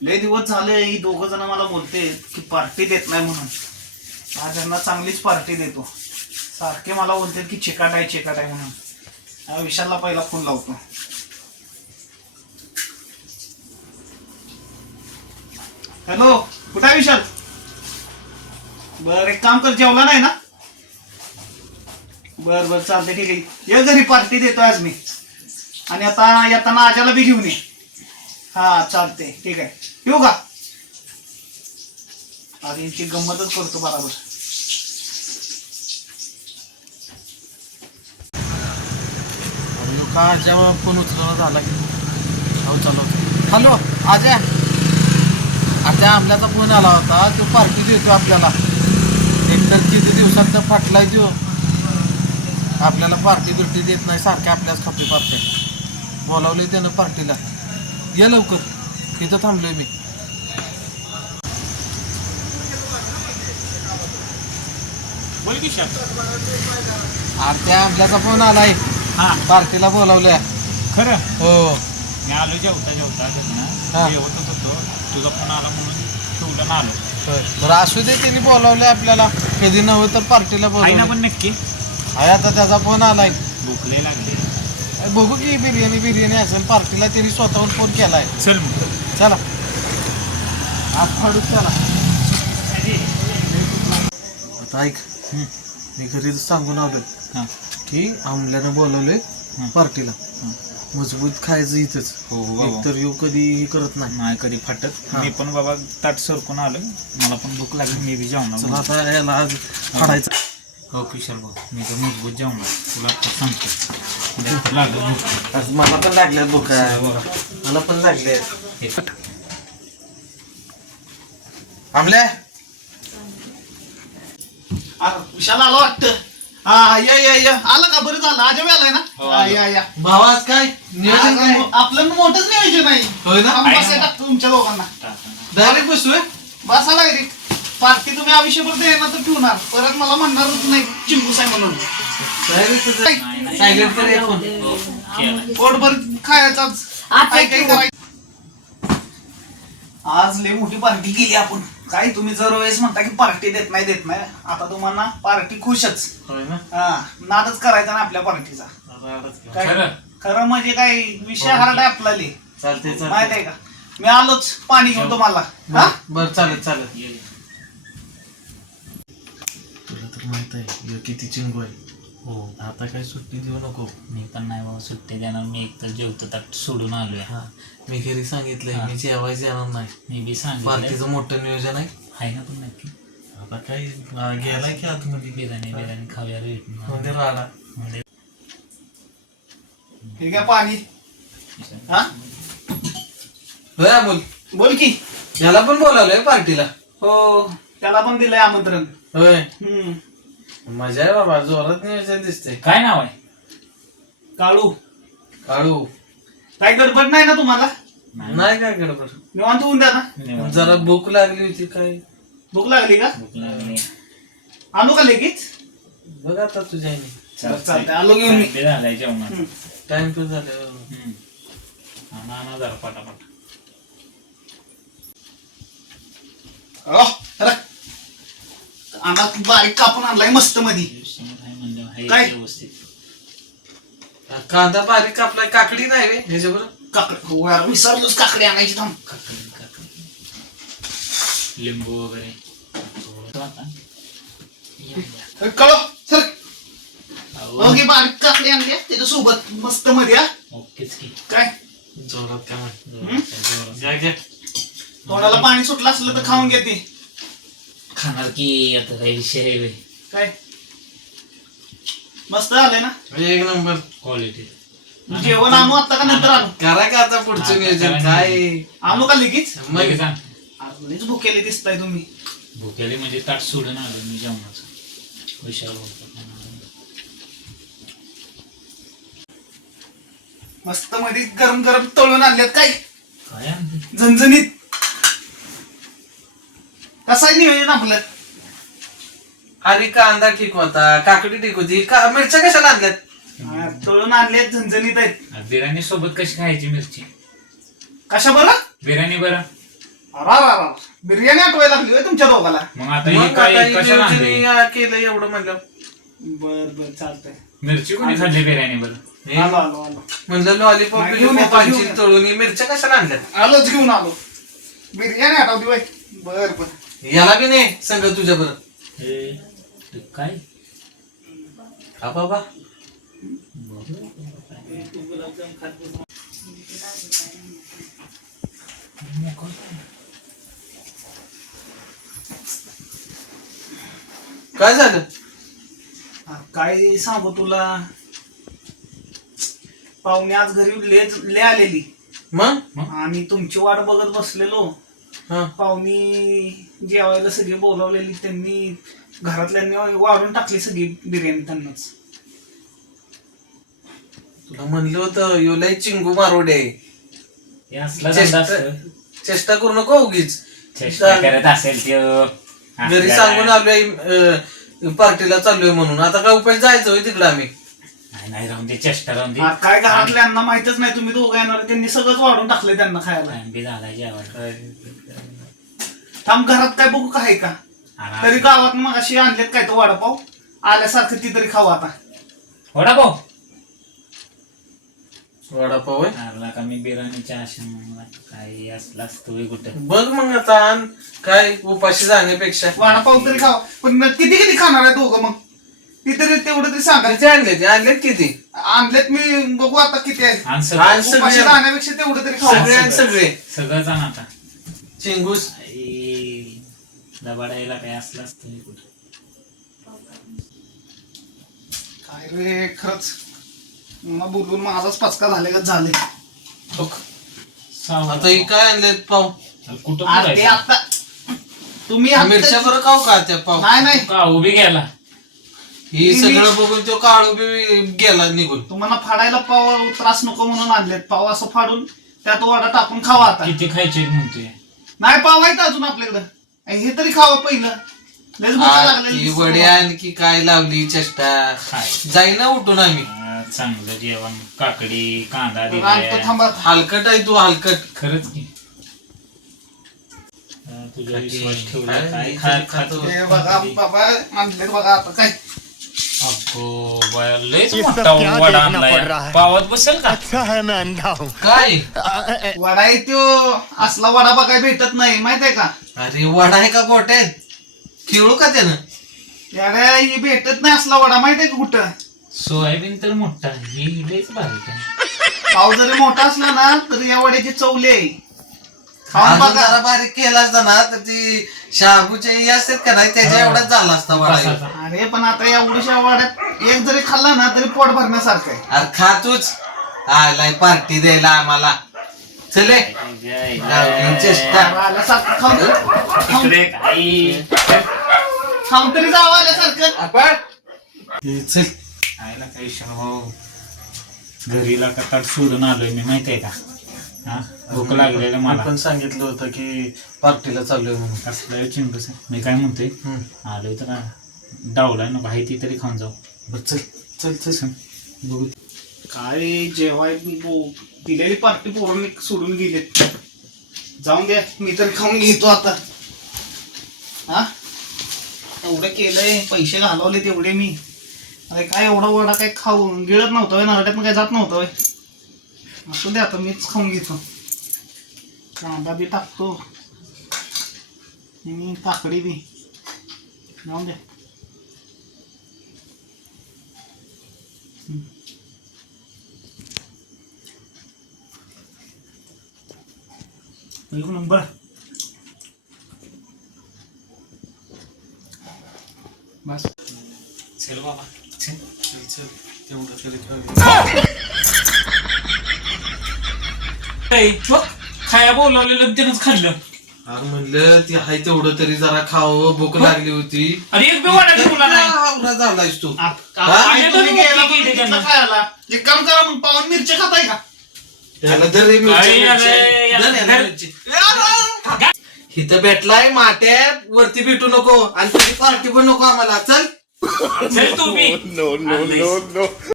लय दिवस झाले ही दोघं जण मला बोलते की पार्टी देत नाही म्हणून. आज त्यांना चांगलीच पार्टी देतो. सारखे मला बोलते की चिकाट आहे म्हणून. विशालला पहिला फोन लावतो. हॅलो, कुठे आहे विशाल? बर, एक काम कर, जेवला नाही ना? बर चालते, ठीक आहे. ये घरी, पार्टी देतो आज मी. आणि आता येताना आजाला बी घेऊन ये. हा चालते, ठीक आहे. येऊ का? आज यांची गंमतच करतो बरोबर. का जेव्हा फोन उचलला झाला की चालू. हॅलो आजा, आता आमल्याचा फोन आला होता. तो पार्टी देतो आपल्याला. एकतर किती दिवसात फाटलाय तो. आपल्याला पार्टी बिर्टी देत नाही, सारख्या आपल्याच खाते पार्टी. बोलावले त्यानं पार्टीला. ये लवकर, तिथं थांबलोय मी. त्या आमल्याचा फोन आलाय. पार्टीला बोलावलंय. खरं? हो, मी आलो जेवता जेवतच होतो. तुझा फोन आला म्हणून ठेवलं ना आलो. बरं असू दे, त्यांनी बोलावलंय आपल्याला. कधी नव्हे तर पार्टीला बोलावलं. पण नक्की आहे आता त्याचा फोन आलाय. भूकले लागले. बघू की बिर्याणी असेल. पार्टीला त्यांनी स्वतःहून फोन केलाय. चल चला आज फाडूच. चला आता ऐक, मी घरी सांगून आलोय की आमल्यानं बोलवलंय पार्टीला. मजबूत खायचं इथंच. तर येऊ कधी करत नाही कधी फाटत. मी पण बाबा ताट सरकून आलो. मला पण भूक लागली. मी बी जेवणार. आता याला आज फाडायचं. हो किशोर भाऊ, मी तर मजबूत जेवणार. तुला सांगतो लागलं. आज मला पण लागल्या भूक. मला पण लागले. आमल्या विशाल आला वाटतं. हा या आला का? बरं झालं. आज आलाय ना? या भावा, आज काय नियोजन काय? आपलं मोठंच नियोजन आहे. होय ना? टाकतो तुमच्या लोकांना. डायरेक्ट बसूय. बसा लागली पार्टी. तुम्ही आयुष्यभर देणार तर ठेवणार. परत मला म्हणणारच नाही चिंबूस आहे म्हणून. पोटभर खायचा. आज लय मोठी पार्टी केली आपण. काय तुम्ही जर वेळेस म्हणता की पार्टी देत नाही. आता तुम्हाला पार्टी खुशच. नादच करायचा ना आपल्या पार्टीचा. खरं म्हणजे काय विषय हरडाय आपला. चालते माहित आहे का? मी आलोच पाणी घेऊन तुम्हाला. बर चालेल. तुला तर माहित आहे किती चिंगू आहे. हो, आता काय सुट्टी देऊ नको. मी पण नाही बाबा सुट्टी देणार. मी एकतर जेवतो ताट सोडून आलोय. मी घरी सांगितलंय मी जेवायचं येणार नाही. मी बी सांगितलं पार्टीचं मोठं नियोजन आहे ना. पण नक्की आता काय गेलाय की आतमध्ये. बिर्याणी खाऊया रे. म्हणजे राडा. ठीक आहे पाणी. बोल बोल की. याला पण बोलावलंय पार्टीला. हो, त्याला पण दिलंय आमंत्रण. होय, मजा आहे बाबा. जोरात नियोजन दिसते. काय नाव आहे? काळू. काळू. काय गडबड नाही ना तुम्हाला? नाही काय गडबड. निवांत होऊन द्या ना. जरा भूक लागली होती. काय भूक लागली का? भूक लागली. आलो का लगेच? बघ आता तुझ्या चालतंय, आलो घेऊन मी. झालाय जेवणात. टाइम टू झालं. आणा जरा पटापट. अंगात बारीक कापून आणलाय मस्त मधी. काय? व्यवस्थित. कांदा बारीक कापलाय. काकडी नाही रे ह्याच्यावर. काकडी विसरलोच. काकडी आणायची थांब. लिंबू वगैरे. कळो सर. ओके, बारीक काकडी आणली त्याच्या सोबत मस्त मध्ये. ओकेच की. काय जोरात काय घ्या. तोंडाला पाणी सुटलं असलं तर खाऊन घेते. खाणार की. आता काही विषय आहे काय मस्त आलंय ना. एक नंबर क्वालिटी. जेवण आणू आता का नंतर आणू? करा का आता पुढचं नियोजन. काय आणू का लगेच? मग अजूनच भुकेले दिसताय तुम्ही. भुकेली म्हणजे ताट सोडून आलो मी जेवणाचं. विशाल मस्त मध्ये गरम गरम तळून आणल्यात. काय काय झणझणीत. कसं आहे नियोजन आपलं? अरे कांदा ठीक होता. काकडी ठीक होती. मिरच्या कशाला आणल्यात? तळून आणलेत. झणझणीत आहेत. बिर्याणी सोबत कशी खायची मिरची? कशा बरं? बिर्याणी बरं. रा बिर्याणी आठवायला लागली होय तुमच्या दोघाला. मग आता मग हे काय आता कशाला आणलंय? नियोजन केलं एवढं म्हणलं. बर चालतंय. मिरची कोणी खाल्ली बिर्याणी बरं? आलो म्हणलं लॉलीपॉप नाही, घेऊन येतो, पांची घेऊन येतो. तळून मिरच्या कशाला आणल्यात? आलोच घेऊन आलो. बिर्याणी आठवली होय. बर याला बी नाही सांग तुझ्या बरं. हे, ते काय हा बाबा काय झालं? काय सांगू तुला, पाहुणे आज घरी ले आलेली मग आणि तुमची वाट बघत बसलेलो. हा पाहुणी जेवायला सगळी बोलावलेली, त्यांनी घरातल्यांनी वाढून टाकली सगळी बिर्याणी त्यांनाच. तुला म्हणलं होतं योलाई चिंगू मारोडे आहे. हे असला धंदा असतो. चेष्टा करू नको उगीच. चेष्टा करत असेल त्यो. घरी आपल्याला- सांगून आलोय पार्टीला चाललोय म्हणून. आता काय उपाय जायचं होय तिकडं आम्ही. नाही राहून दे, चेष्टा राहून दे. काय घरातल्यांना माहितच नाही तुम्ही दोघं येणार, त्यांनी सगळंच वाढून टाकलंय त्यांना खायला. टाइम बी झाला जेवायला. थांब घरात काय बघू काय का तरी. गावात मग अशी आणलेत काय तो वडापाव आल्यासारखं ती तरी खाऊ आता. वडापाव वडापाव आहे. आला का मी बिर्याणीच्या आशा काही असला असतो कुठं. बघ मग आता आण. काय उपाशी जाण्यापेक्षा वडापाव तरी खाऊ, पण किती खाणार आहे दोघं मग? ती तरी तेवढं तरी सांगा. घरचे आणलेत किती आणलेत मी, बघू आता किती आहे. आणि आणि सगळं उपाशी सगळे राहण्यापेक्षा तेवढं तरी खाऊ. सगळे आणि सगळे सगळंच आण आता. चिंगूस दबाडायला काय असलं असतं कुठं. काय रे खरंच मला बोलून माझाच पचका झाले का झाले. आता हे काय आणलेत पाव? कुठं अरे ते पुरायचं? आता तुम्ही मिरच्या बरं खाऊ का त्या पाव? नाही का उभी गेला? ही सगळं बघून तो काळू बी गेला निघून. तुम्हाला फाडायला पाव त्रास नको म्हणून आणलेत. पाव असं फाडून त्यात वडा टाकून खावा आता. किती खायचे म्हणतोय? नाही पाव आहेत अजून आपल्याकडं. हे तरी खावा पहिलं. लयच भूक लागलेली ती दिसते वडी मला. आणखी काय लावली चेष्टा. खाय. जाईना उठून आम्ही. चांगलं जेवण, काकडी, कांदा आणतो दिलाय. थांबा. हलकट आहे तू हलकट. खरंच की तुझा विश्वास ठेवला. काय काय मी खात तरी खातो. हे बघा बाबा आणलेत बघा आता काय. अगो बाया, लयच मोठा वडा आणलाय. पावात बसेल का? काय वडा आहे त्यो. असला वडा बघाय भेटत नाही माहित आहे का? अरे वडा आहे का गोट्यात? खेळू का त्यानं? याड्या ही भेटत नाही असला वडा माहित आहे का कुठं? सोयाबीन तर मोठा, ही लयच बारीक आहे. पाव जरी मोठा असला ना तरी या वड्याची चवली आहे. खाऊन अजून बघा. जरा बारीक केला असता ना तर ती शाबूच्या ही असतात का नाही त्याच्या एवढाच झाला असता वडा. कसाचा? अरे पण आता या उडीशा वाड्यात एक जरी खाल्ला ना तरी पोट भरण्यासारखं आहे. अरे खातोच. आलाय पार्टी द्यायला आम्हाला. चले चेष्टा. आल्यासारखं खाऊन इकडे काही खाऊन तरी जावं आल्यासारखं. चल आयला काही हो घरीला का ताट सोडून आलोय मी, माहित आहे का? हा भूक लागलेलं मला. पण सांगितलं होतं की पार्टीला चाललोय म्हणून. कसला चिंबस आहे. मी काय म्हणतोय, आलोय तर डावलाय ना भाई, ती तरी खाऊन जाऊ. बरं चल चल चल बघू. काय जेवाय दिलेली पार्टी पोरांनी सोडून गेलेत. जाऊन द्या, मी तर खाऊन घेतो आता. हा एवढं केलंय, पैसे घालवले तेवढे मी. अरे काय एवढा वडा काय खाऊन गिळत नव्हतं नरड्यातनं काय जात नव्हतं. असू दे आता मीच खाऊन घेतो. कांदा बी टाकतो आणि काकडी बी. जाऊन द्या. एक नंबर. बस चल बाबा चल. चल चल तेवढं तरी ठेव. बघ, खाया बोलावलेलं त्यानंच खाल्लं. अरे म्हणलं ती हाय तेवढं तरी जरा खावं. भूक लागली होती. अरे एक बी वडा ठेवला नाही. आवरा झालायस तू. आणि तुम्ही हा? गेला पण गेले तिथलं त्यांना. खायला. एक काम करा मग, पावन मिरच्या खाताय का? त्याला धर रे मिरची, काय मिरची. याला- धर याला धर. मिरची. इथं भेटलाय माट्यात वरती भेटू नको आणि तुझी पार्टी पण नको आम्हाला. चल चल तू बी.